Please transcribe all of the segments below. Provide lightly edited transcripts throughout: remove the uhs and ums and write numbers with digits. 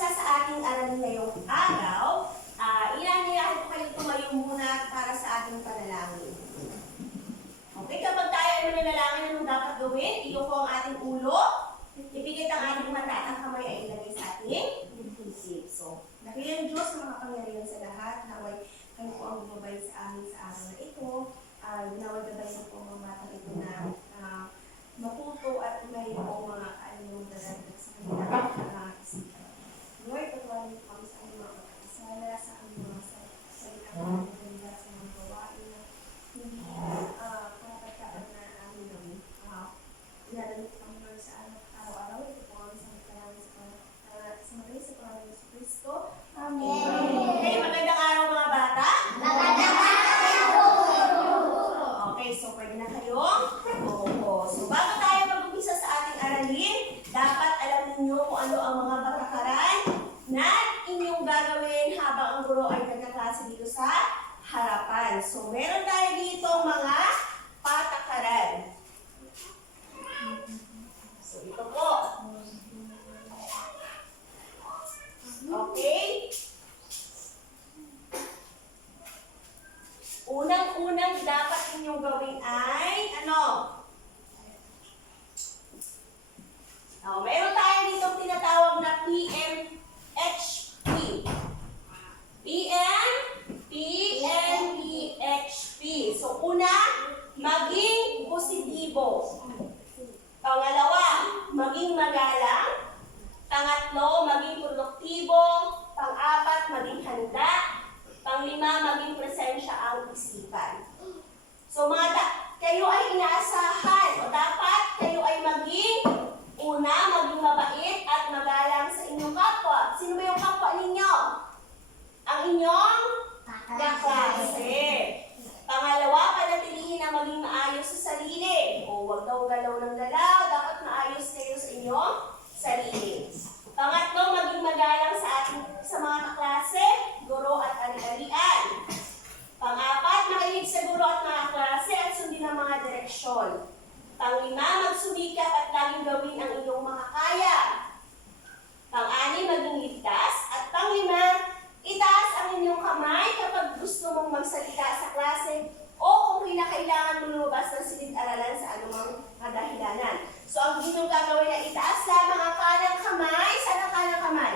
mag-umpisa sa ating aralin ngayong araw, inanyayahan ko kayong tumayo muna para sa ating panalangin. Okay, kapag tayo ay mananalangin, anong dapat gawin? Iyuko ang ating ulo, ipikit ang ating mata at ang kamay ay ilagay sa ating isip. So, dakilang Diyos na makapangyarihan sa lahat, naway kayo po ang bumabay sa amin sa araw na ito. Naway gabayan po ang mga batang ito na matuto at may po mga kaalimang daradag sa kanilang isipan. Lord, pagwalin po kami sa aming mga pagkakasala, sa aming mga salita ng maganda sa mga gawain na hindi kapagkaan na amin namin. Inalamit kami Lord sa araw-araw. Ito po kami sa magkalang sa pangalan sa Kristo. Amen. Okay, magandang araw mga bata. Magandang araw! Okay, so pwede na kayo? Oo. So bago tayo mag-umpisa sa ating aralin, dapat alam niyo kung ano ang mga patakaran na inyong gagawin habang ang guro ay nagkaklase dito sa harapan. So meron tayo dito mga patakaran. So ito po. Okay? Unang-unang dapat inyong gawin ay ano? Meron tayo dito tinatawag na PMHP. PMPHP. So, una, maging positibo. Pangalawa, maging magalang. Pangatlo, maging produktibo. Pang-apat, maging handa. Panglima, maging presensya ang isipan. So, kayo ay inaasahan o dapat kayo ay maging una, maging mabait at magalang sa inyong kapwa. Sino ba yung kapwa ninyo? Ang inyong kaklase. Pangalawa, panatilihin na maging maayos sa sarili. O huwag daw galaw ng galaw, dapat maayos kayo sa inyong sarili. Pangatlo, maging magalang sa mga kaklase, guro at ari-arian. Pang-apat, makinig sa guro at mga klase at sundin ang mga direksyon. Pang-lima, magsumikap at laging gawin ang inyong makakaya. Pang-anim, maging ligtas. At pang-lima, itaas ang inyong kamay kapag gusto mong magsalita sa klase o kung kinakailangan mo lumabas ng silid-aralan sa anumang kadahilanan. So, ang inyong gagawin na itaas lamang ang kanang kamay. Saan ang kanang kamay?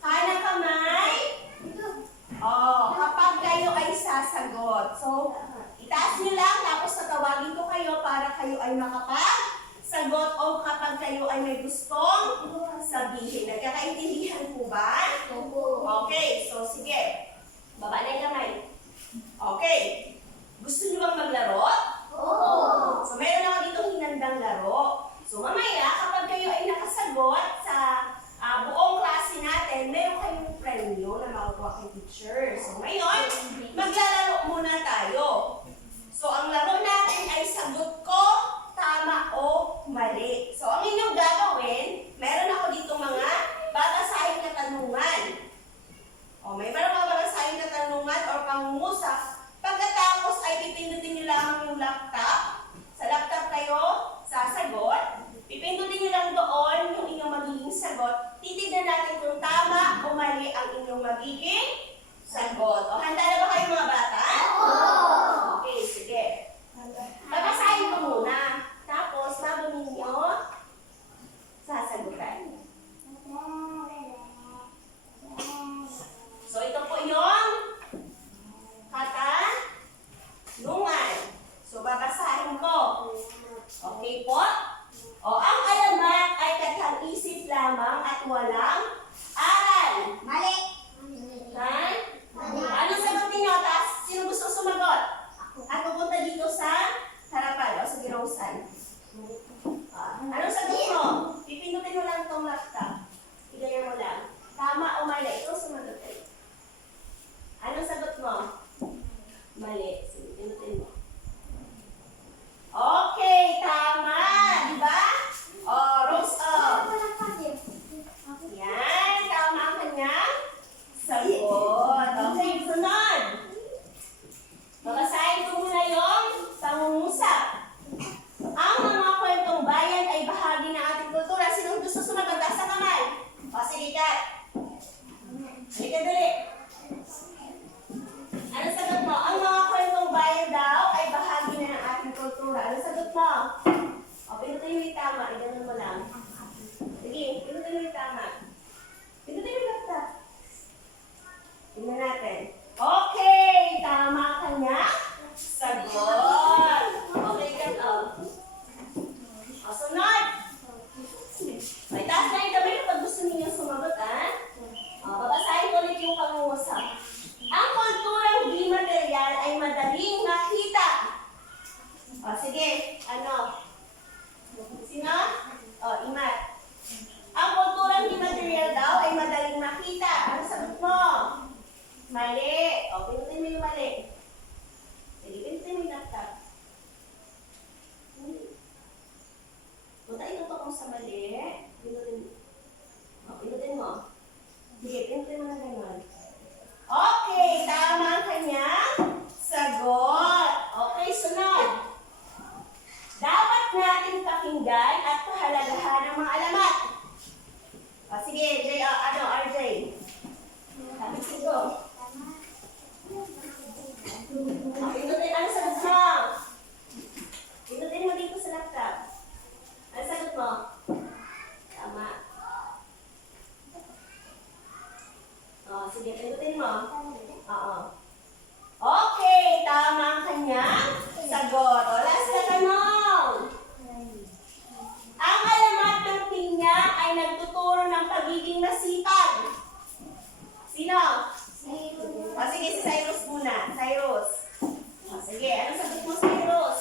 Kanang kamay. Kapag kayo ay sasagot. So, itaas nyo lang, tapos tatawagin ko kayo para kayo ay makapagsagot o kapag kayo ay may gustong sabihin. Nagkakaintindihan po ba? Okay, so sige. Baba na yung kamay. Okay. Gusto nyo bang maglaro? Oo! So, meron ako ditong hinandang laro. So, mamaya, kapag kayo ay nakasagot sa buong klase natin, meron kayong premyo na makukuha kay teacher. So, ngayon, maglalaro muna tayo. So, ang laro natin ay sagot ko, tama o mali. So, ang inyong gagawin, meron ako dito mga babasahin katanungan. May meron mga babasahin katanungan o pangungusap. Pagkatapos ay pipindutin nyo lamang yung laptop. Sa laptop kayo sasagot. Pipindutin nyo lang doon yung inyong magiging sagot. Titignan natin kung tama o mali ang inyong magiging sagot. O, handa na ba kayo mga bata? Oo! Okay, sige. Babasahin ko muna. Tapos, bago ninyo sasagutan. So, ito po yung katanungan. So, babasahin ko. Okay po? Ang alamat ay kathang isip lamang at walang aral. Mali! Ha? Mali! Anong sagot ninyo? Tapos, sino gusto sumagot? At pupunta dito sa harapan o sa girosan. Anong sagot mo? Pipindutin mo lang itong laptop. Igayan mo lang. Tama o mali? Ito sumagot kayo. Anong sagot mo? Mali. Sige, pindutin mo. Okay, tama. Diba? Rose up. Yan. Sige, pintin mo na gano'n. Okay, tama ang kanyang sagot. Okay, sunod. Dapat natin pakinggan at pahalagahan ang mga alamat. O, sige, RJ. Sabi sigo. Pinutin ang sagot mo. Pinutin mo dito sa laptop. Ano sagot mo? Tama. O, sige, pinutin mo. Oo. Okay, tama ang kanyang sagot. O, last na tanong. Ang alamat ng pinya ay nagtuturo ng pagiging masipag. Sino? O, sige, si Cyrus muna. Cyrus. O, sige, anong sagot mo, Cyrus?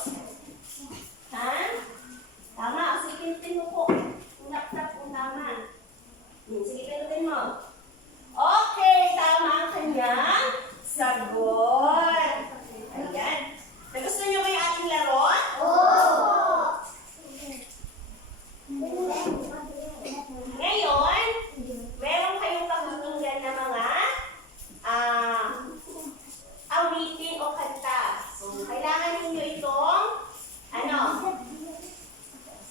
Ha? Tama. O, sige, pinutin mo po. Yung laptop kung tama. Sige, pinutin mo. Okay, tama ang kanyang sagot. Ayan. Nagustuhan niyo ba yung ating laro? Ngayon, meron kayong pakikinggan na mga awitin o kanta. So, kailangan ninyo itong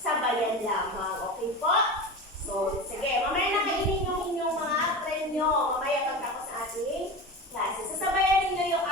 sabayan lamang. Okay po? So, sige, mamaya na kainin yung inyong mga premyo. Mamaya pagtapos sa ating klase. Sasabayan ninyo yung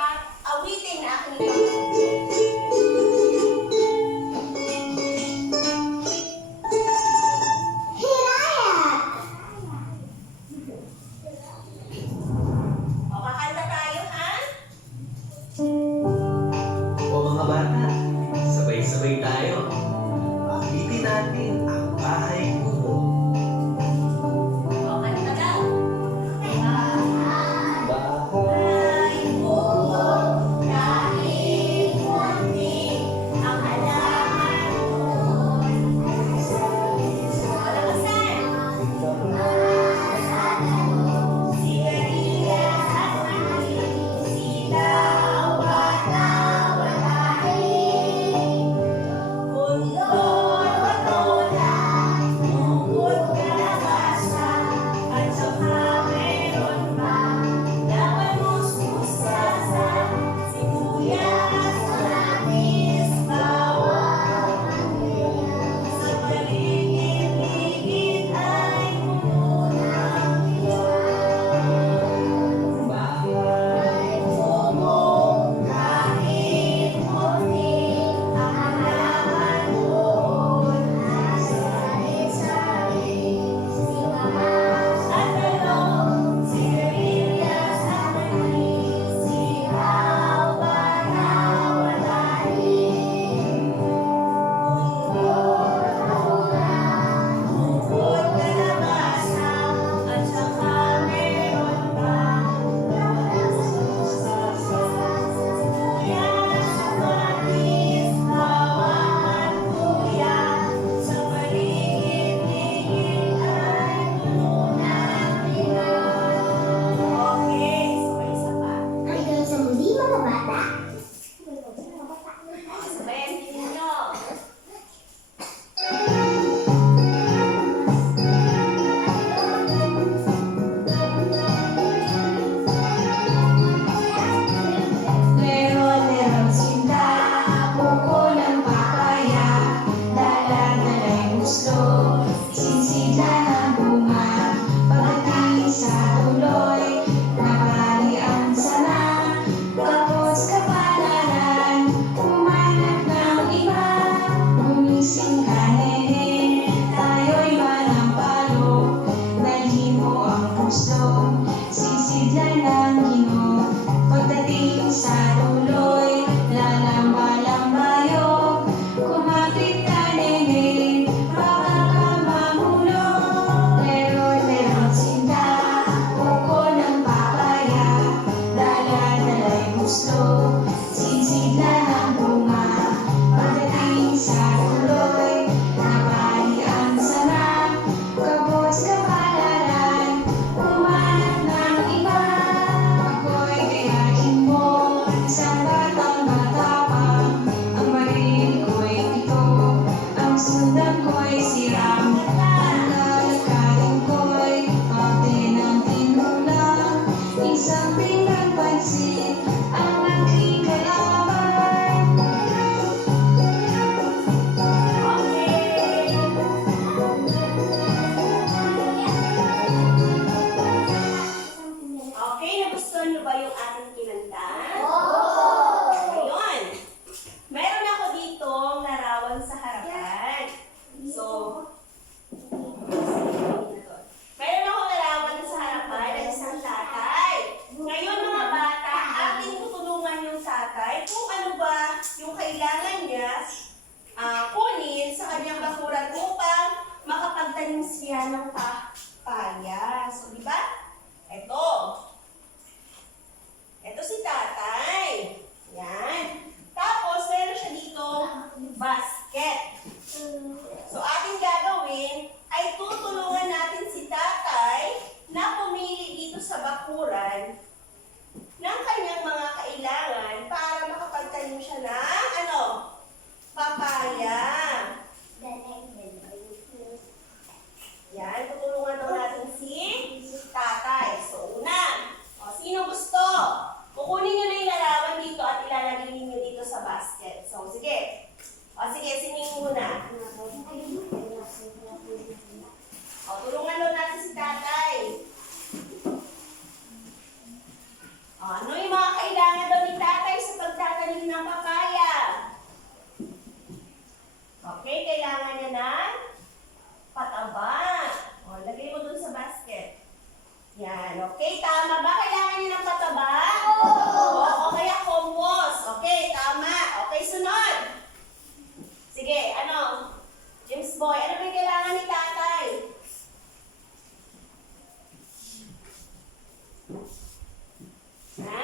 Ha?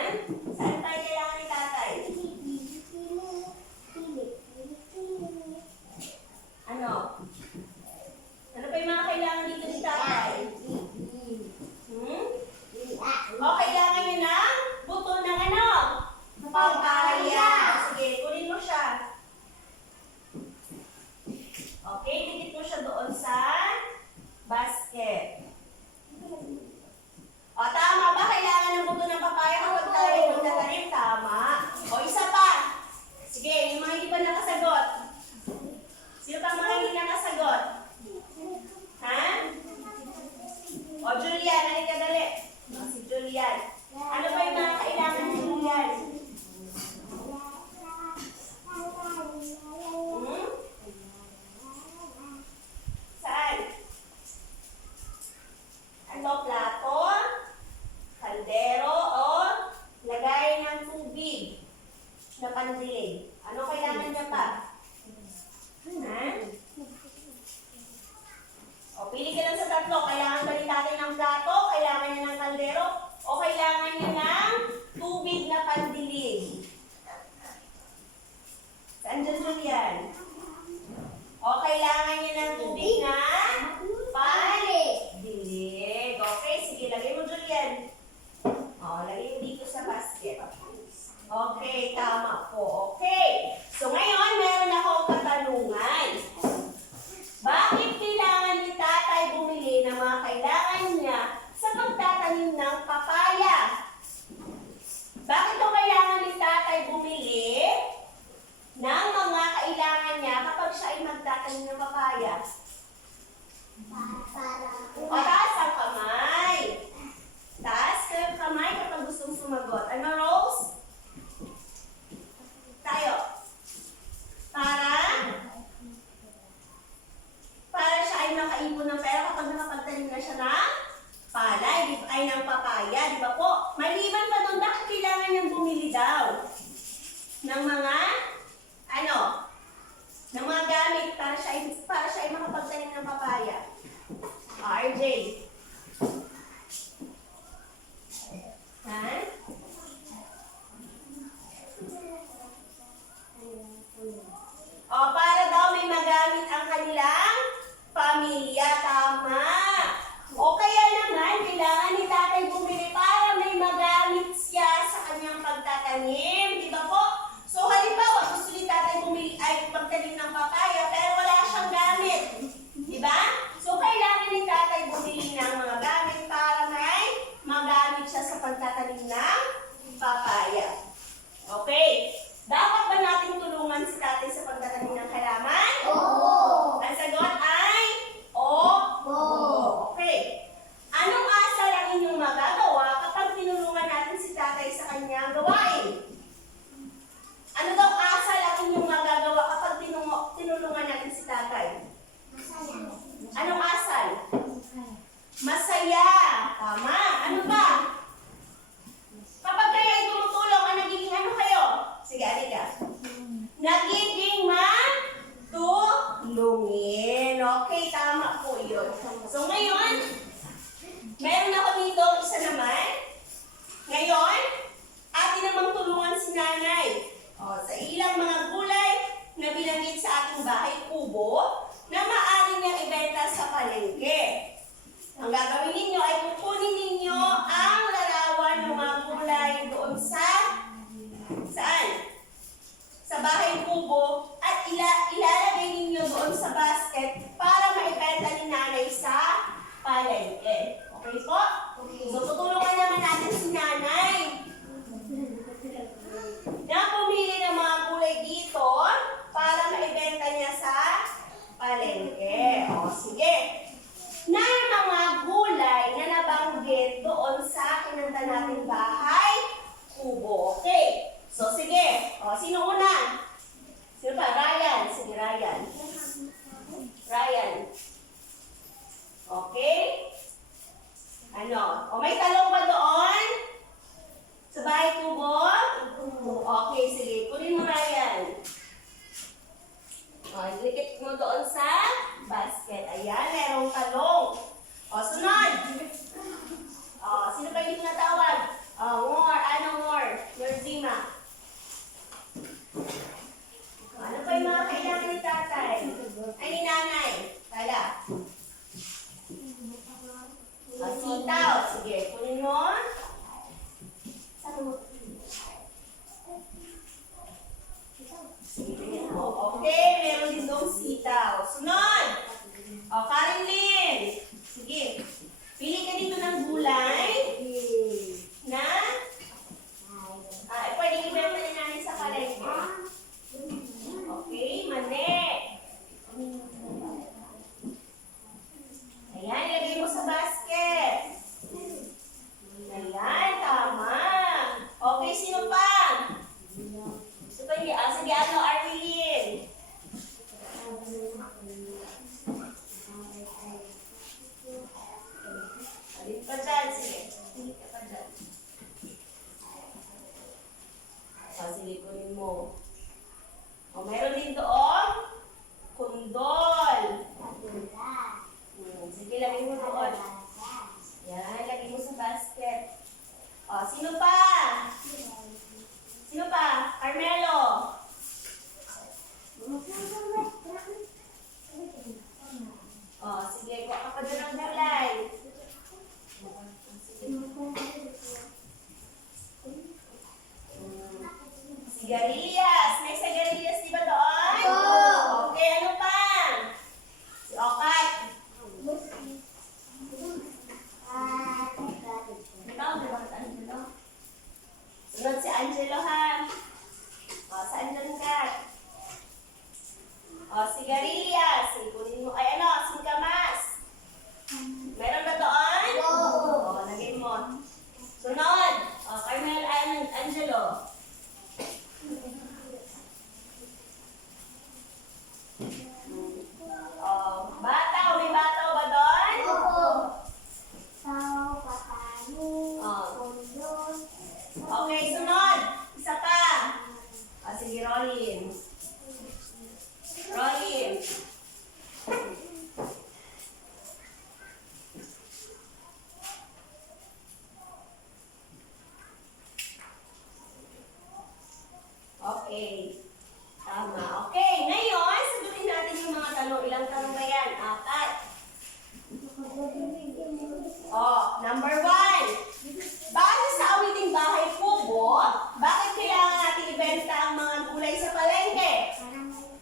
Saan tayo kailangan ni tatay? Ano? Ano pa yung mga kailangan dito ni tatay? Hmm? O, kailangan niya ng buto ng ano? Papaya. Sige, kunin mo siya. Okay, dikit mo siya doon sa basket. O, tama ba? Kailangan ng buto ng papaya kapag tayo magtatanim? Tama. O, isa pa. Sige, yung mga hindi pa nakasagot. Sino pa mga hindi nakasagot? Ha? O, Julian, halika dali. O, si Julian. Ano pa yung mga kailangan ni Julian? Hmm? Saan? Ano, plato? Kaldero o lagay ng tubig na pandilig. Ano kailangan niya pa? Ha? O, pili ka lang sa tatlo. Kailangan ba ni tatay ng plato? Kailangan niya ng kaldero? O kailangan niya ng tubig na pandilig? Saan dyan, Julian? O kailangan niya ng tubig na pandilig. Okay, sige. Lagay mo, Julian. O, lagay mo dito sa basket. Okay, tama po. Okay. So ngayon, meron akong katanungan. Bakit kailangan ni tatay bumili ng mga kailangan niya sa pagtatanim ng papaya? Bakit daw kailangan ni tatay bumili ng mga kailangan niya kapag siya ay magtatanim ng papaya? O, taas ang kamay. Taas ang kamay kapag gustong sumagot. Ano, Rose? Tayo. Para siya ay makaipon ng pera kapag nakapagtanim na siya ng palay, ay ng papaya, di ba po? Maliban pa doon, bakit kailangan niyang bumili daw ng mga, ng mga gamit para siya ay makapagtanim ng papaya? RJ. Ha? O, para daw may magamit ang kanilang pamilya. Tama. O kaya naman, kailangan ni tatay bumili para may magamit siya sa kanyang pagtatanim. Di ba po? So, halimbawa, gusto ni tatay bumili ay pagtanim ng papaya, pero wala siyang gamit. Di ba? So, kailangan ni tatay bumili ng mga gamit para may magamit siya sa pagtatanim ng papaya. Okay. Dapat ba natin tulungan si tatay sa pagtatanim ng halaman? Oo. Ang sagot ay opo. Okay. Anong asal ang inyong magagawa kapag tinulungan natin si tatay sa kanyang gawain? Ano daw asal ang inyong magagawa kapag tinulungan natin si tatay? Anong asal? Masaya. Tama. Ano ba? Kapag kayo ay tumutulong, nagiging ano kayo? Sige, alika. Nagiging matulungin. Okay, tama po yun. So ngayon, meron ako dito, isa naman. Ngayon, atin namang tulungan si nanay. O, sa ilang mga gulay na binanggit sa ating bahay kubo, na maaari niyang ibenta sa palengke. Ang gagawin ninyo ay kukunin ninyo ang larawan ng mga gulay doon sa saan? Sa bahay kubo at ilalagay ninyo doon sa basket para maibenta ni nanay sa palengke. Okay po? So tutulungan naman natin si nanay na pumili ng mga gulay dito para maibenta niya sa palengke. O sige. Na yung mga gulay na nabanggit doon sa kinanta nating bahay kubo. Okay. So, sige. O, sino una? Sino pa? Ryan. Sige, Ryan. Ryan. Okay. Ano? O, may talong ba doon? Sa bahay kubo? Okay, sige. Kunin mo, Ryan. O, ilikit mo doon sa basket. Ayan, merong talong. O, sunod. O, sino pa hindi ko natawa? sige, kunin mo. Okay, meron din doong sitaw. Sunod! O, Karin. Sige. Pili ka dito ng gulay na pwede ibenta na namin sa palengke. Okay, mani. Ayan, ilagay mo sa basket. Ayan, tama. Okay, sino pa? Gusto pa niya? Sige, Arlene. Alin pa dyan? Sige, pili ka pa dyan. Sige, kunin mo. O, meron din doon. Kundol. Sige, lagay mo doon. Yan, lagay mo sa basket. O, sino pa? Sino pa? Carmelo. O, sige, kuha ka pa doon ng garlay. Sigarilyas. May sigarilyas di ba doon? Okay, ano pa? Si Okat. Sunod si Angelo ha. O, saan dyan ka? O, sigarilyas. Kunin mo. Ay, ano? Singkamas. Meron ba doon? O, lagay mo. Sunod. O, Carmel, Angelo. Bataw. May bataw ba doon? Okay, sunod. Isa pa. Sige, Rolin. Okay. Tama. Okay, ngayon, sagutin natin yung mga tanong. Ilang tanong ba yan? 4. Number 1. Base sa awiting bahay kubo, bakit kailangan natin ibenta ang mga gulay sa palengke?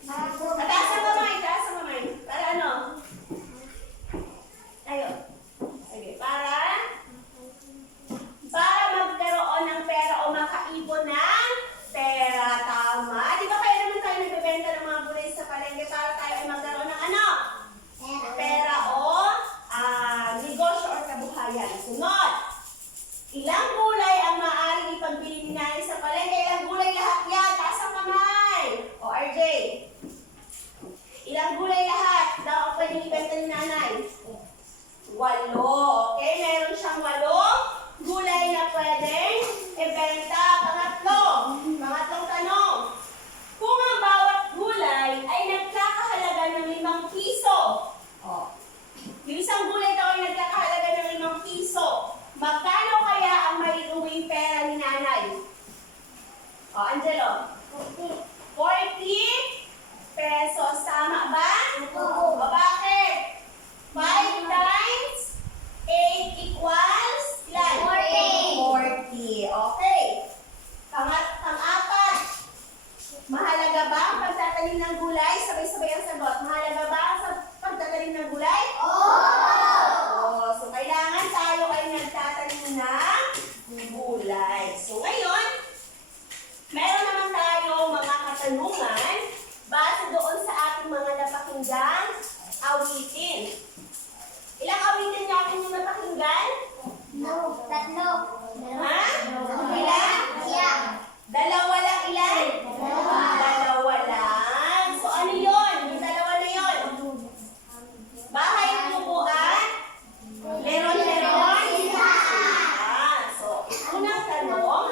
Taas ang kamay. Para ano? Ayun. Sige, para magkaroon ng pera o makaipon ng pera. Tama. Di ba kaya naman tayo nagbebenta ng mga gulay sa palengke para tayo ay magkaroon ng ano? Pera o negosyo o kabuhayan. Sunod. Ilang gulay ang maaaring ipagbili ni nanay sa palengke? Ilang gulay lahat yan? Taas ang kamay. O RJ. Ilang gulay lahat daw ang pwedeng ibenta ni nanay? 8. Okay, meron siyang 8 gulay na pwedeng ibenta. Pangatlong tanong. Kung ang bawat gulay ay nagkakahalaga ng 5 piso. Yung isang gulay daw ay nagkakahalaga ng 5 piso. Magkano kaya ang maiuwing pera ni nanay? Angelo. 40 pesos. Tama ba? O bakit? 5 times 8 equals ilan? 40. Okay. Pang-apat. Mahalaga ba ang pagtatanim ng gulay? Sabay-sabay ang sagot. Mahalaga ba ang pagtatanim ng gulay? So, kailangan tayo ay nagtatanim ng gulay. So, ngayon, meron naman tayo mga katanungan base doon sa ating mga napakinggang awitin. Ilang awitin natin yung napakinggan? 3. Ha? Ilan? 2 lang ilan? 2 lang. So, ano yun? Yung 2 na yun? Bahay kubuan? Meron? So, unang tanong.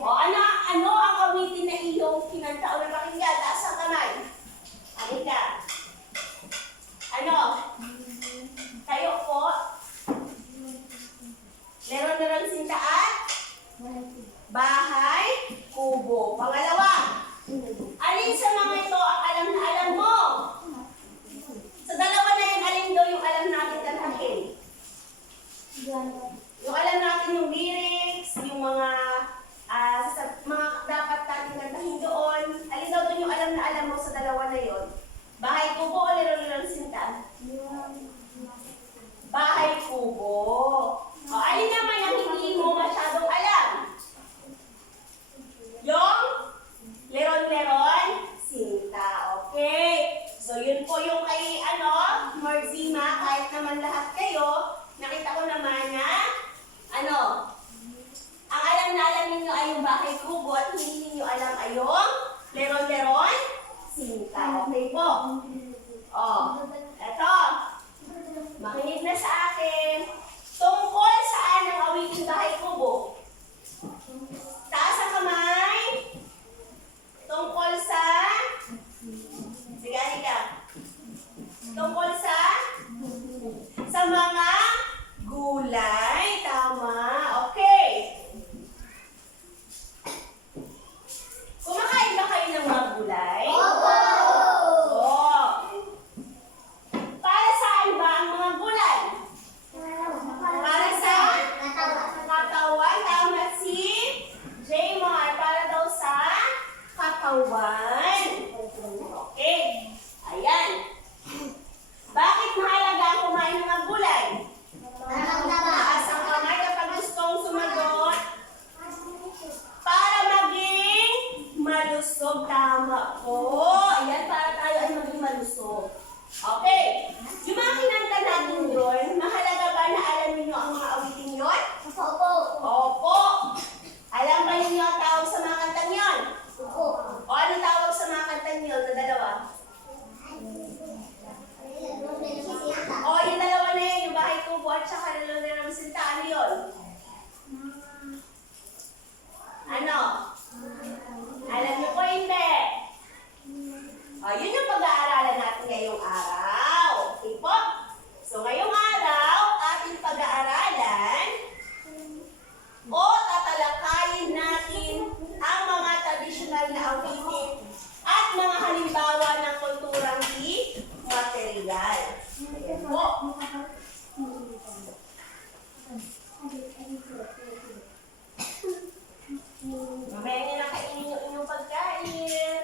Ano ang awitin na iyong kinanta o napakinggan? Taas ang kamay. Halika. Ano? Kayo po? Meron sinta at? Bahay, kubo. Pangalawa. Alin sa mga ito ang alam na alam mo? Sa 2 na yan, alin daw yung alam natin tanhakin? Yung alam natin yung lyrics, yung mga dapat natin kantahin doon. Alin daw doon yung alam na alam mo sa dalawa na yon? Bahay kubo o laro-larong sinta? Bahay kubo. O, alin naman ang hindi mo masyadong alam? Yung leron-leron sinta. Okay. So, yun po yung kay, Marzima, kahit naman lahat kayo, nakita ko naman na, ang alam na alam ninyo ay yung bahay kubo at hindi ninyo alam ay yung leron-leron sinta. Okay po. Eto. Makinig na sa akin. Tungkol saan ang awiting bahay kubo? Taas ang kamay. Tungkol sa... Sige, halika. Tungkol sa mga gulay. Tama. Okay. Kumakain ba kayo ng mga gulay? Oo. Para saan ba ang mga gulay? Para sa katawan. Tama si Jaymar. Para daw sa katawan. Okay. Ayan. Bakit mahalaga ang kumain ng mga gulay? Taas ang kamay kapag gustong sumagot. Para maging malusog. Tama po. Ayan, para tayo ay maging malusog. Okay. Yung mga kinanta natin doon, mahalaga ba na alam niyo ang mga awitin yun? Opo. Alam ba ninyo ang tawag sa mga kantang yun? O ano tawag sa mga kantang yun na dalawa? O yung dalawa na yun, yung bahay kubo at saka lalo-larong sinta, ano yun? Ano? Alam niyo po hindi. O yun yung pag-aaralan natin ngayong araw. Okay po? So ngayong araw, ating pag-aaralan o tatalakayin natin ang mga tradisyonal na awitin at mga halimbawa ng kulturang di material. Ayan po. Mamaya nyo na kainin yung inyong pagkain.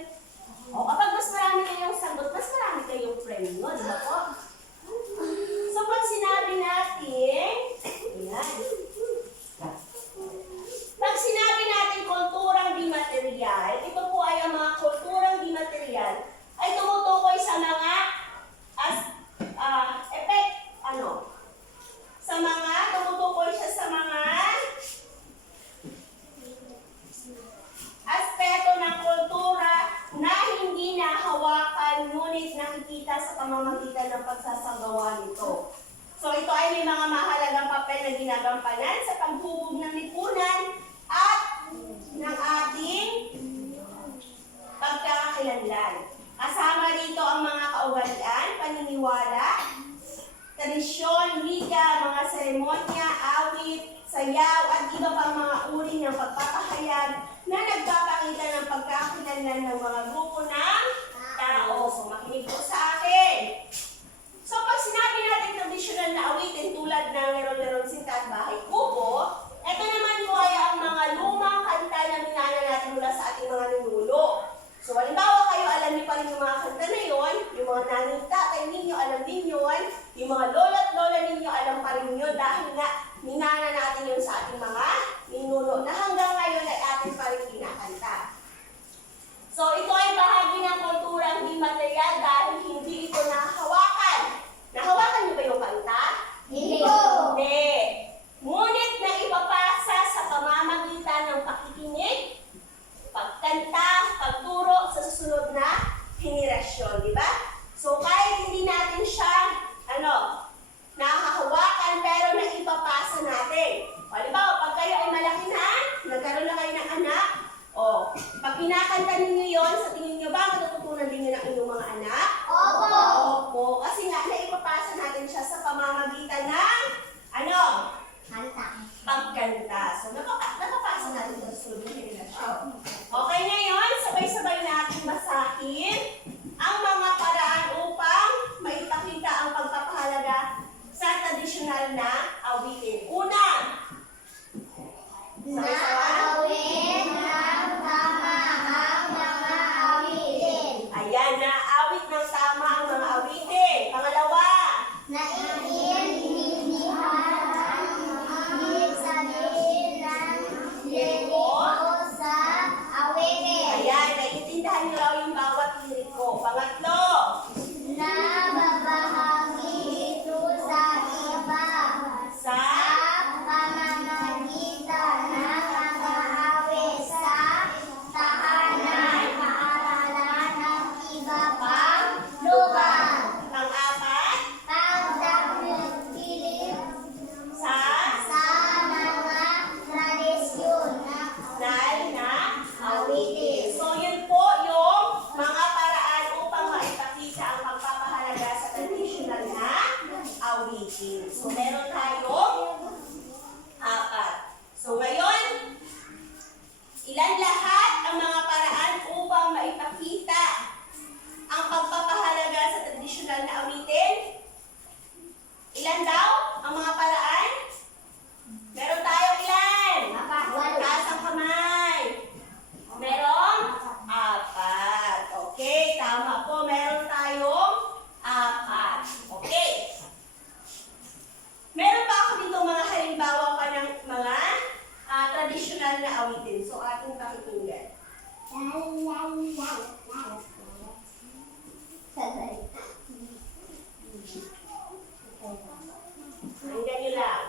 O kapag mas marami kayong sagot, mas marami kayong premyo, di ba po? So pag sinabi natin, ayan. Pag sinabi natin kulturang di material, ito po ay ang mga kulturang di material ay tumutukoy sa mga tumutukoy siya sa mga aspeto ng kultura na hindi nahawakan ngunit nakikita sa pamamagitan ng pagsasagawa nito. So ito ay may mga mahalagang papel na ginagampanan sa paghubog ng lipunan at ng ating pagkakakilanlan. Kasama rito ang mga kaugalian, paniniwala, tradisyon, wika, mga seremonya, awit, sayaw, at iba pang mga uri ng pagpapahayag na nagpapakita ng pagkakakilanlan ng mga grupo ng tao. So makinig po sa akin. So pag sinabi natin tradisyonal na awitin tulad ng Leron-Leron Sinta at Bahay Kubo, ito naman po ay ang mga lumang kanta na minana natin mula sa ating mga ninuno. So halimbawa kayo, alam niyo pa rin yung mga kanta na yon, yung mga nanay tatay ninyo, alam din yun, yung mga lola at lola ninyo, alam pa rin yun dahil nga minana natin yun sa ating mga ninuno na hanggang ngayon ay atin pa rin kinakanta. So ito ay bahagi ng kulturang di material dahil hindi ito nahawakan. Nahawakan niyo ba yung kanta? Hindi. Hindi. Ngunit na ipapasa sa pamamagitan ng pakikinig, pagkanta, pagturo sa susunod na henerasyon, di ba? So kahit hindi natin siya, nakahawakan pero naipapasa natin. Halimbawa, pag kayo ay malaki na, nagkaroon na kayo ng anak, pag kinakanta ninyo yon, sa tingin nyo ba matututunan din nyo ng inyong mga anak? Opo. Opo. Kasi nga, naipapasa natin siya sa pamamagitan ng, pagkanta. So, napapasa natin sa susunod na henerasyon. Okay, ngayon, sabay-sabay natin basahin ang mga paraan upang maipakita ang pagpapahalaga sa tradisyonal na awitin. tradisyonal na awitin. So, ating pakikinggan. Hanggang nyo lang.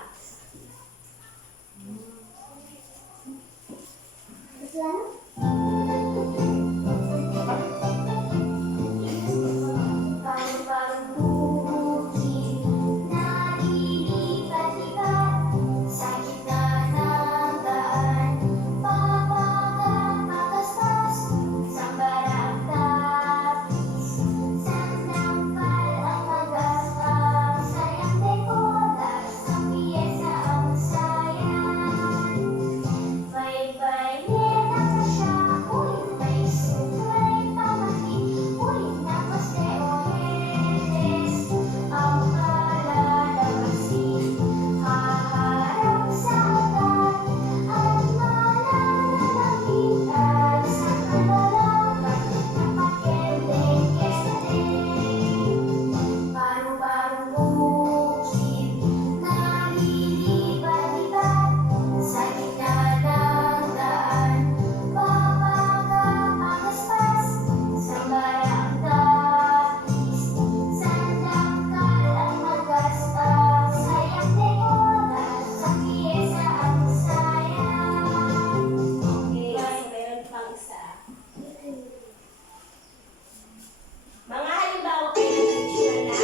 Mga halimbawa kayo ng tradisyonal na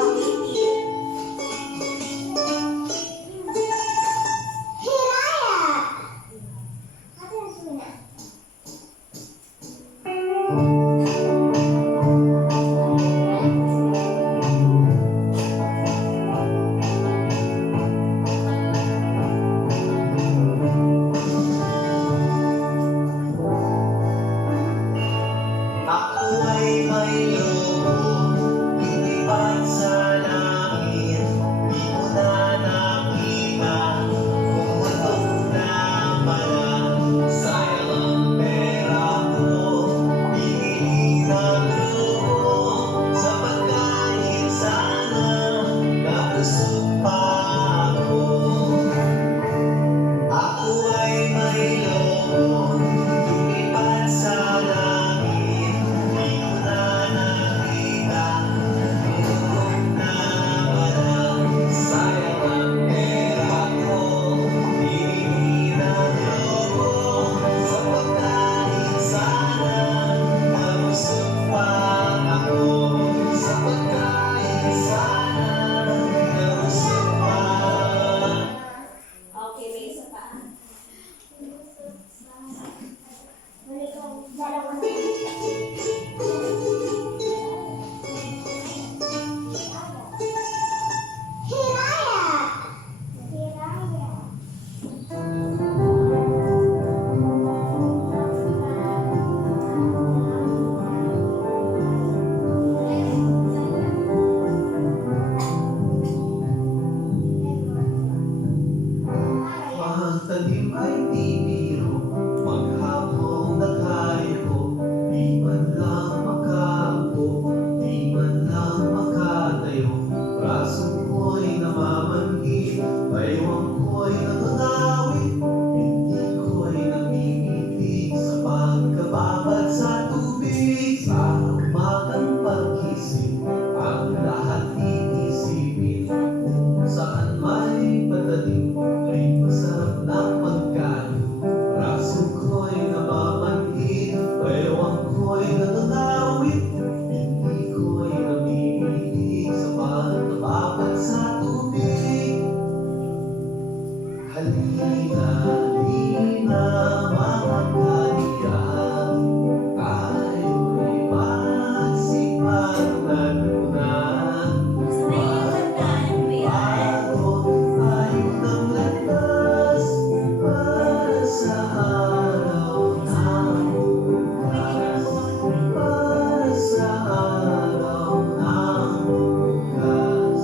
awitin. Ako ay may loob, lilipad sa langit. Di mo na nakita kung muntong na pala. Sayang ang pera ko, bibili ng luho. Sa pagkain sana, nabusog pa ako. Ako ay may loob, lilipad sa langit. Di ko na nakita kung muntong na pala. Sayang ang pera ko, bibili ng luho. Sa pagkain sana, nabusog pa ako. Sa pagkain sana, nabusog pa. Okay, may isa pa. Magtanim ay di biro, maghapong nakayo. Di man lang makaupo, di man lang makatayo. Braso ko'y namamanhid, baywang ko'y nangangawit. Hindi ko'y nangingitig sa pagkababad sa tubig. Sa umagang pagkising, ang lahat iisipin. Kung saan may padating, ay masarap na pagkain. Braso ko'y namamanhid, baywang ko'y nangangawit. Hindi ko'y namimitig sa pagkababad sa tubig. Halina, halina, mga kaibigan. Tayo'y magsipagtan na. Sabay yung kanta. Ano ba yan? Bago tayo ng landas para sa araw ng bukas. Para sa araw ng bukas.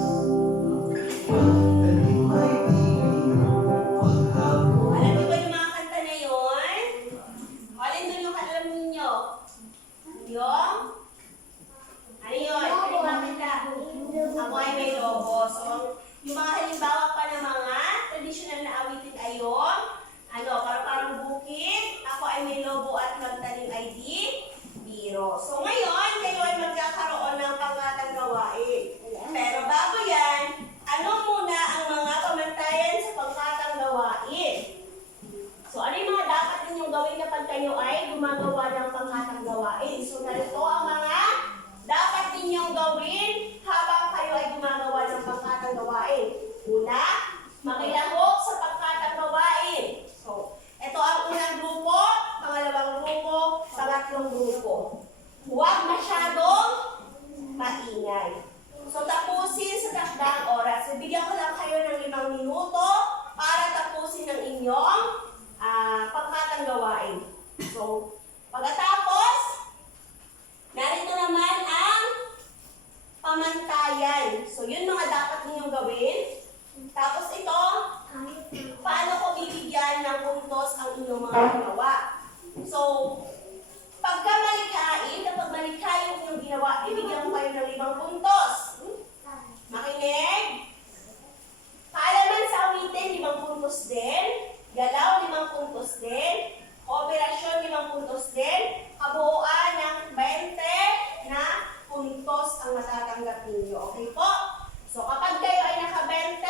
Pagdating ay tingin, paghapon Alam niyo ba yung mga kanta na yun? Alin doon yung alam ninyo? Yung? Ano yun? Ano yung mga kanta? Ako ay may lobo. So, yung mga halimbawa pa ng mga tradisyonal na awitin ay yung Parang bukid. Ako ay may lobo at magtanim ay di biro. So ngayon, kayo ay magkakaroon ng pangatang gawain. Pero bago yan, ano muna ang mga pamantayan sa pangkatang gawain? So ano yung mga dapat ninyong gawin kapag kayo ay gumagawa ng pangkatang gawain? So narito ang mga dapat ninyong gawin habang kayo ay gumagawa ng pangkatang gawain. Una, makilahok sa pangkatang gawain. So, ito ang unang grupo, pangalawang grupo, pangatlong grupo. Huwag masyadong maingay. So, tapusin sa takdang oras. So, bigyan ko lang kayo ng 5 minuto para tapusin ang inyong pangkatang gawain. So, pagkatapos, narito naman ang pamantayan. So, yun mga dapat ninyong gawin. Tapos ito, paano ko bibigyan ng puntos ang inyong mga ginawa. So, pagka malikhain, kapag malikhain yung inyong ginawa, bibigyan ko kayo ng 5 puntos. Makinig. Kaalaman sa awitin, 5 puntos din. Galaw, 5 puntos din. Kooperasyon, 5 puntos din. Kabuuan ng 20 na puntos ang matatanggap ninyo. Okay po? So, kapag kayo ay naka-20,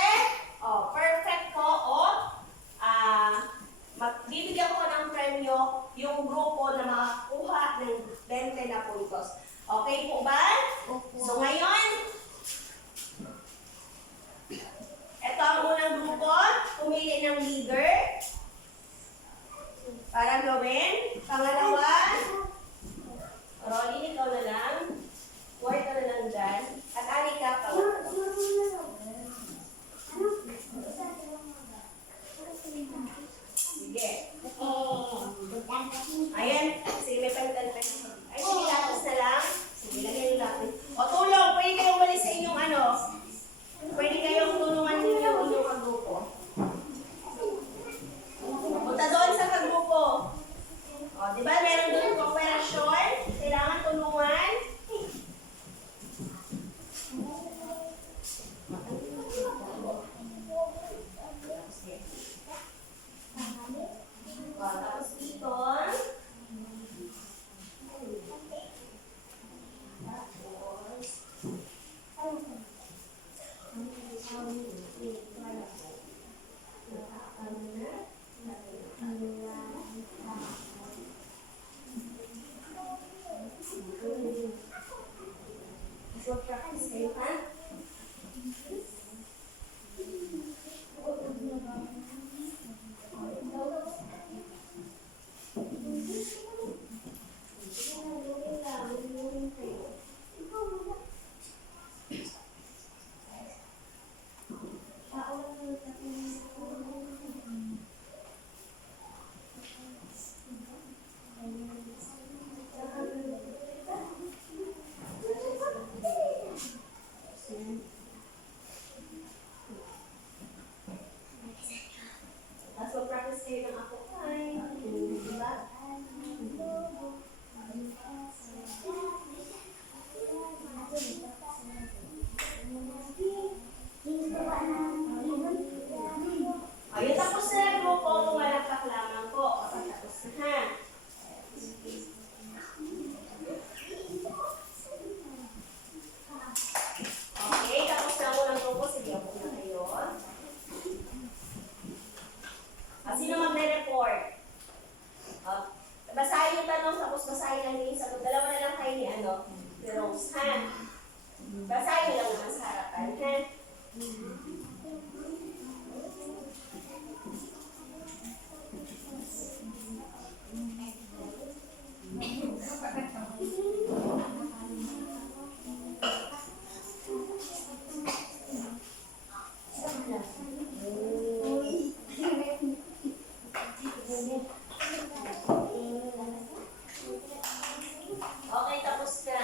perfect po, bibigyan ko ng premyo yung grupo na makakuha ng 20 na puntos. Okay po ba? So, ngayon, ito ang unang grupo. Pumili ng leader para gawin. Pangalawa, Rolly, ikaw na lang. Word ka na lang dyan. At Anika, pangatlo. Sige. Ayan. Sige, may palitan pa. Ay, sige, lapis na lang. Sige, lagyan yung lapis. O, tulong. Pwede kayong umalis sa inyong ano. Pwede kayong tulungan ninyo yung inyong kagrupo. Punta doon sa kagrupo. O, di ba? Meron doon kooperasyon. Kailangan tulungan. Tapos dito, so practice kayo, ha? So practice kayo ng ako ay, diba? Ayun, tapos na lang grupo kung walang kaklaman po. Kapag tapos na, ha? Okay, tapos na unang grupo. Sige, ako na kayo. Sino magre-report? Basahin yung tanong, tapos basahin lang yung sagot. Dalawa na lang kayo ni Rose, ha? Basahin lang naman sa harapan, ha? Okay, tapos na.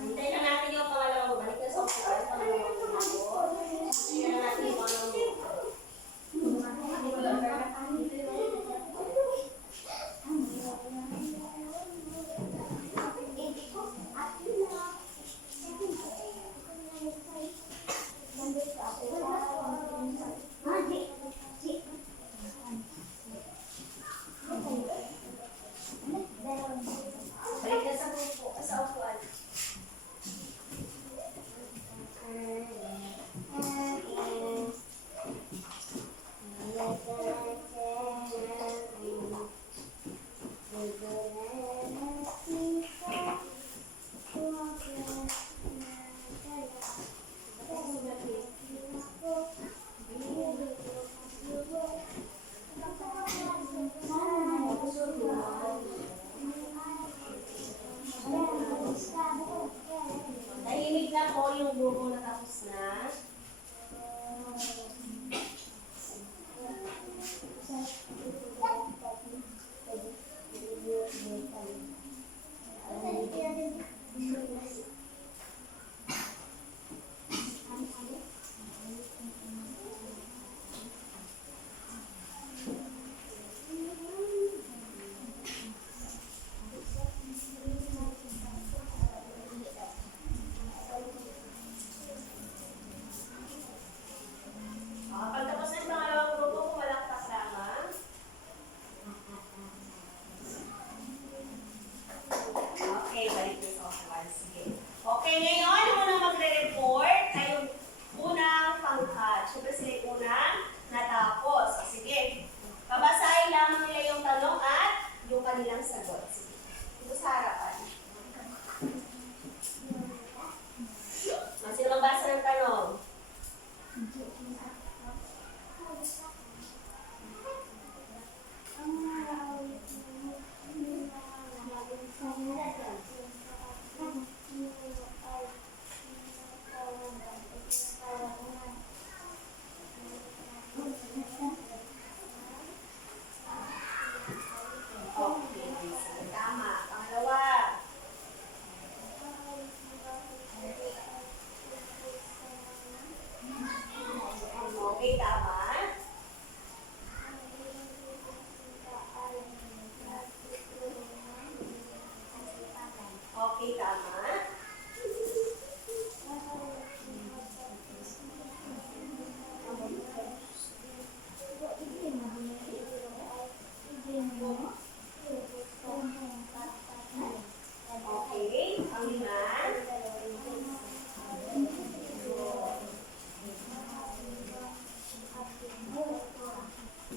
Hintayin na natin yung pangalawang balik na sa ospital. Pangalawang grupo.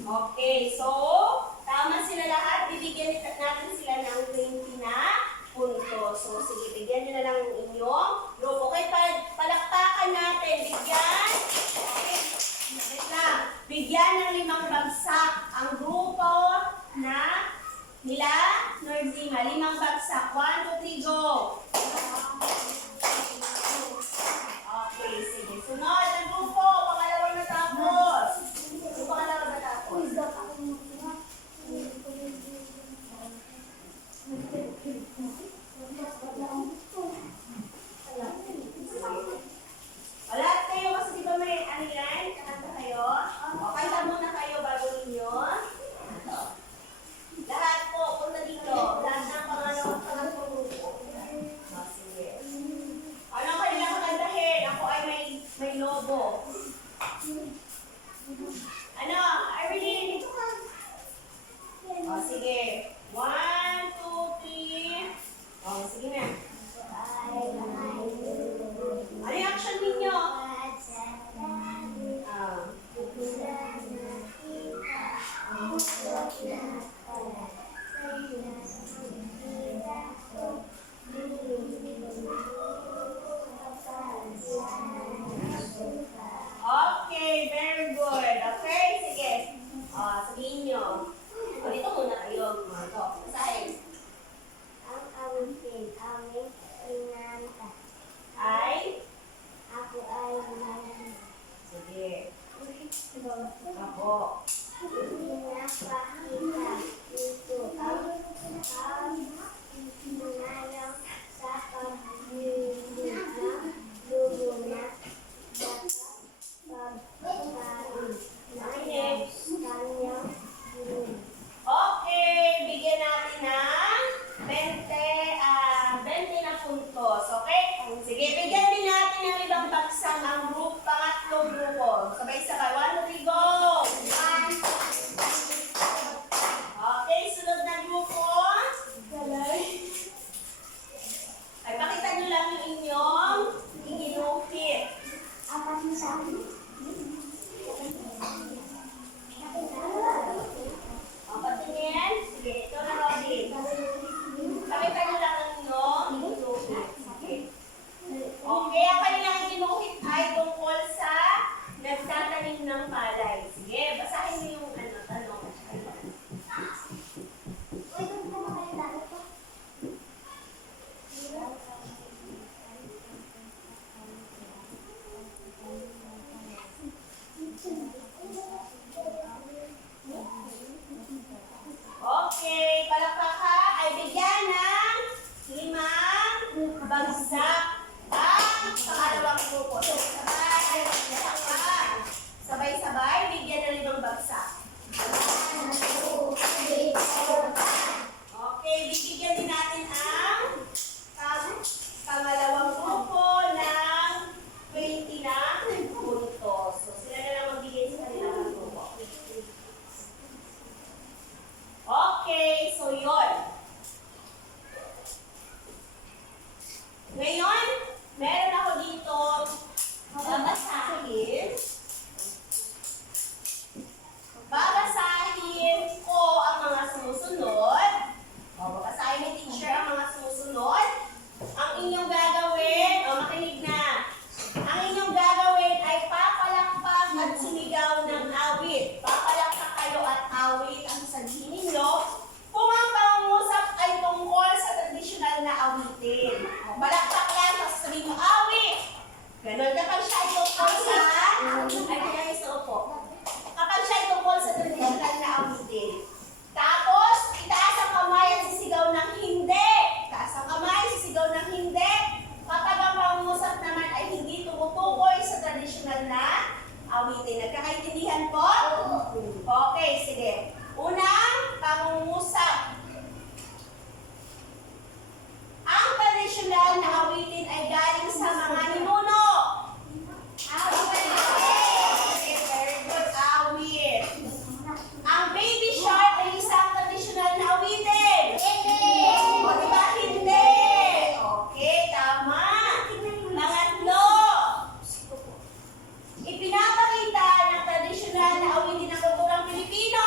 Okay, so, tama sila lahat. Bibigyan natin sila ng 20 na puntos. So, sige, bigyan nyo na lang ang inyong group. Okay, palakpakan natin. Bigyan. Okay, wait lang. Bigyan ng 5 bagsak ang grupo na nila Norzima. 5 bagsak. 1, 2, 3, go! Okay, sige. Sunod ang grupo. Pangalawang natapos. Yung pangalawang natapos. Wala kayo kasi di ba may ano yan? Kakanta kayo? O, kanta muna kayo bago ninyo. Lahat po, punta dito. Lahat ng pangalawang grupo. O, sige. Ano kailangan kantahin? Ako ay may lobo. Ano? Arlene, dito ka. O, sige. 1, 2, 3. O, sige na. Ano yung action ninyo? Okay, very good. Okay, sige. Sabihin nyo. O, dito muna kayo. Ito, basahin. Ang awitin, aming inanta. Ay, Ako ay malamig. sige. Ako. Pinapakita ito ang manayang sa pagbibilang dugo na dapat pagkain ng kanyang dugo. Okay, bigyan natin ng 20 na puntos. Okay? Sige, bigyan din natin ng 5 bagsak ang pangatlong grupo. Sabay-sabay. 1, 2, 3, go! Okay, sunod na grupo. Ay, pakita nyo lang yung inyong iginukit. Apat na sa akin. O, patingin. Sige, ito na Robin. Pakita nyo lang ang inyong iginukit. Sige. Okay, ang kanilang iginukit ay tungkol sa nagtatanim ng palay. Sige, basahin mo yung tanong. Uy, doon po makain tayo po. Okay, palakpaka ay bigyan ng 5 bagsak ang pangalawang grupo. So, sabay-sabay, bigyan ng 5 bagsak. Okay, bibigyan din natin ang pangalawang grupo ng 20 na puntos. So, sila na lang magbigay sa kanilang grupo. Okay, so yun. Ngayon, meron ako dito babasahin. Babasahin ko ang mga sumusunod. Babasahin ni teacher ang mga sumusunod. Ang inyong gagawin, makinig na. Ang inyong gagawin ay papalakpak at sumigaw ng awit. Papalakpak kayo at awit ang sabihin ninyo kung ang pangungusap ay tungkol sa tradisyonal na awitin. Palakpak lang, tapos sabihin mo, awit! Ganon. Kapag siya ay tungkol sa... Ay, kaya sa upo. Kapag siya ay tungkol sa tradisyonal na awitin. Tapos, itaas ang kamay at sisigaw ng hindi. Itaas ang kamay, sisigaw ng hindi. Kapag ang pangungusap naman ay hindi tumutukoy sa tradisyonal na awitin. Nagkakaintindihan po? Okay, sige. Unang pangungusap. Ang tradisyonal na awitin ay galing sa mga ninuno. Okay, very good. Awit. Ang baby shark ay isang tradisyonal na awitin. O, diba hindi? Okay, tama. Pangatlo. Ipinapakita ng tradisyonal na awitin ng kulturang Pilipino.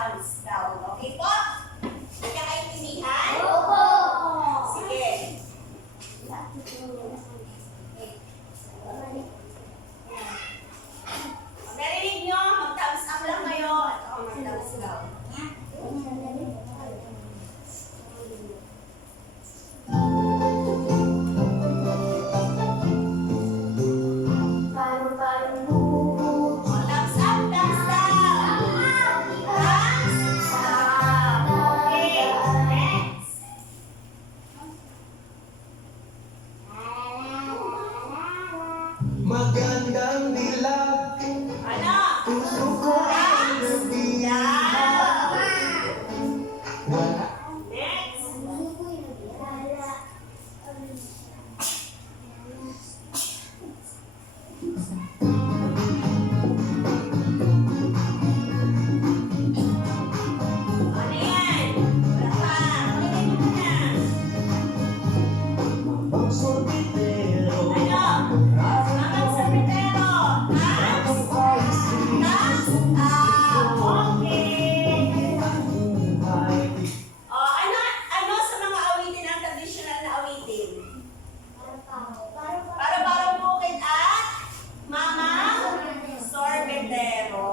thumbs down. Okay po? Nagkakaintindihan? Opo. Sige. Pag narinig nyo, mag-thumbs up lang kayo at ako mag-thumbs down. Paru-paru buko. O, thumbs up, thumbs down. Thumbs up. Okay, next. Magandang dilag, Ano? puso ko ay nabihag. Wala Next. Ano yan? Wala pa. Ulitin mo na. ang sorbitero. Ano? Mamang sapitero. Thumbs Ang ice cream Thumbs up. Okay. ang buhay. Ano sa mga awitin ang traditional na awitin? Para-barang bukid at Mama Sorbetero.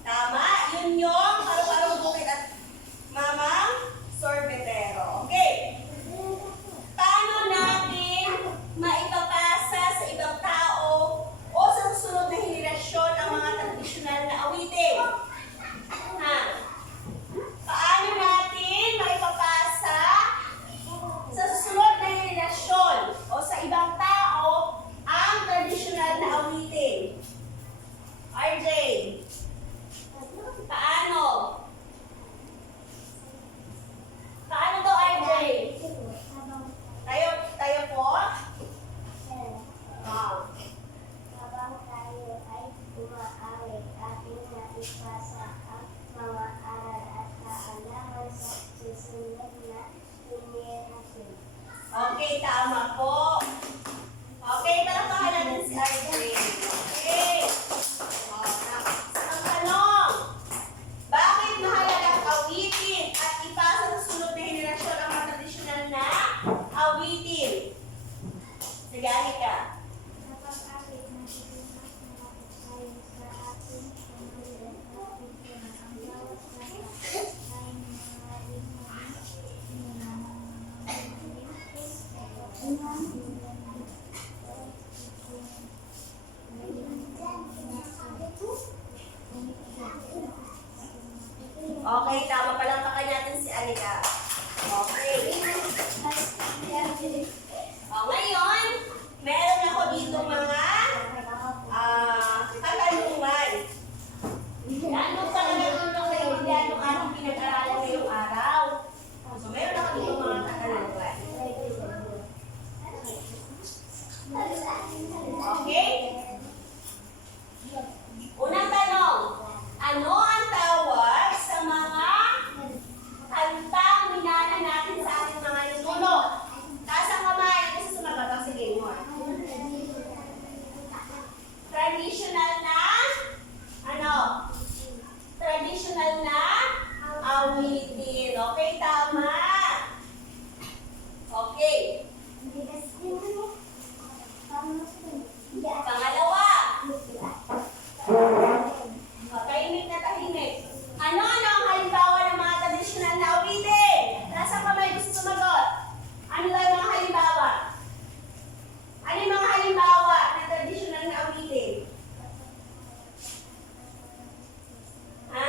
Tama? Yun yung para-barang bukid at Mama Sorbetero. Okay. Paano natin maipapasa sa ibang tao o sa susunod na henerasyon ang mga traditional na awitin? Ha? Paano natin maipapasa sa susunod na henerasyon o sa ibang tao ang traditional na awitin? RJ, paano? Paano to, RJ? Tayo po? Ah. Habang tayo ay umaawit, ating naipasa ang mga aral at kaalaman sa susunod na henerasyon. Okay, tama po. Okay, palakpakan natin si RJ. Okay. Ang tanong, bakit mahalagang awitin at ipasa sa sunod na henerasyon ang mga tradisyonal na awitin? Sige, Anika. Kapag awit, natutunan tayo sa ating pamilya at kultura. Ang bawat bata ay Okay, tama. Palakpakan natin si Anika. Okay. Ngayon, meron ako dito mga katanungan. Ano talaga tulong na ibigyan ng ating pinag-aralan ngayong araw? So, meron ako dito mga katanungan. Okay? Unang tanong, ano ang tawag sa mga kantang minana natin sa ating mga ninuno? Taas ang kamay, kasi sumagot ang sige mo. Traditional na, ano? Traditional na awitin. Okay, tama. Okay. Pangalawa, tahimik na tahimik. Ano ang halimbawa ng mga traditional na awitin? Taas ang kamay, gusto sumagot. Ano daw yung mga halimbawa? Ano yung mga halimbawa ng traditional na awitin? Ha?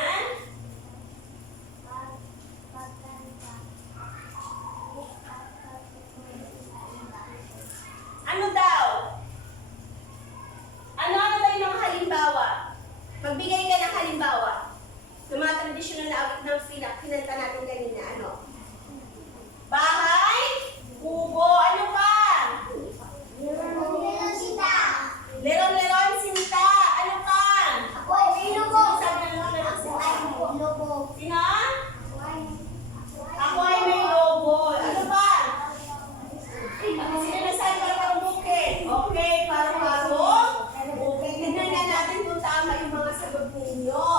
Ano daw? Ano daw yung mga halimbawa? Magbigay ka ng halimbawa ng mga traditional na awit ng kinanta natin kanina. Ano? Bahay, kubo, ano pa? Leron-leron, sinta, ano pa? Sino sabi ng mga leron? Sino? Ako ay may lobo. Ano pa? Sino nagsabi para bukid? Okay, para bukid. Tignan nga natin kung tama yung mga sagot ninyo.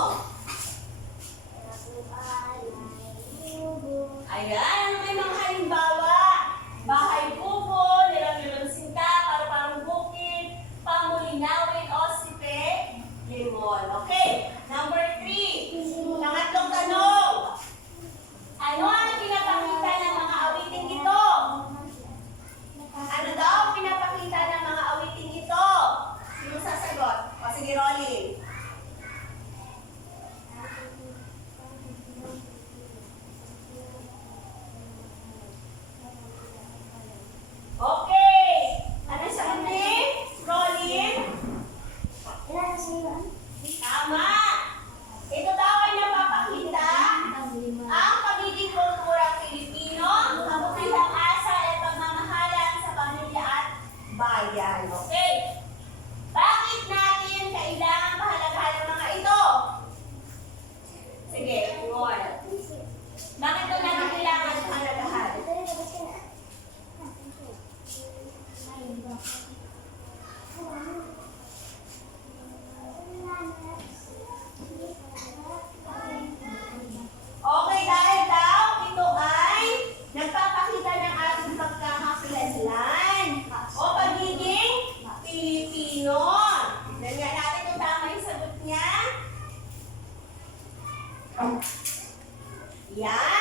Yan.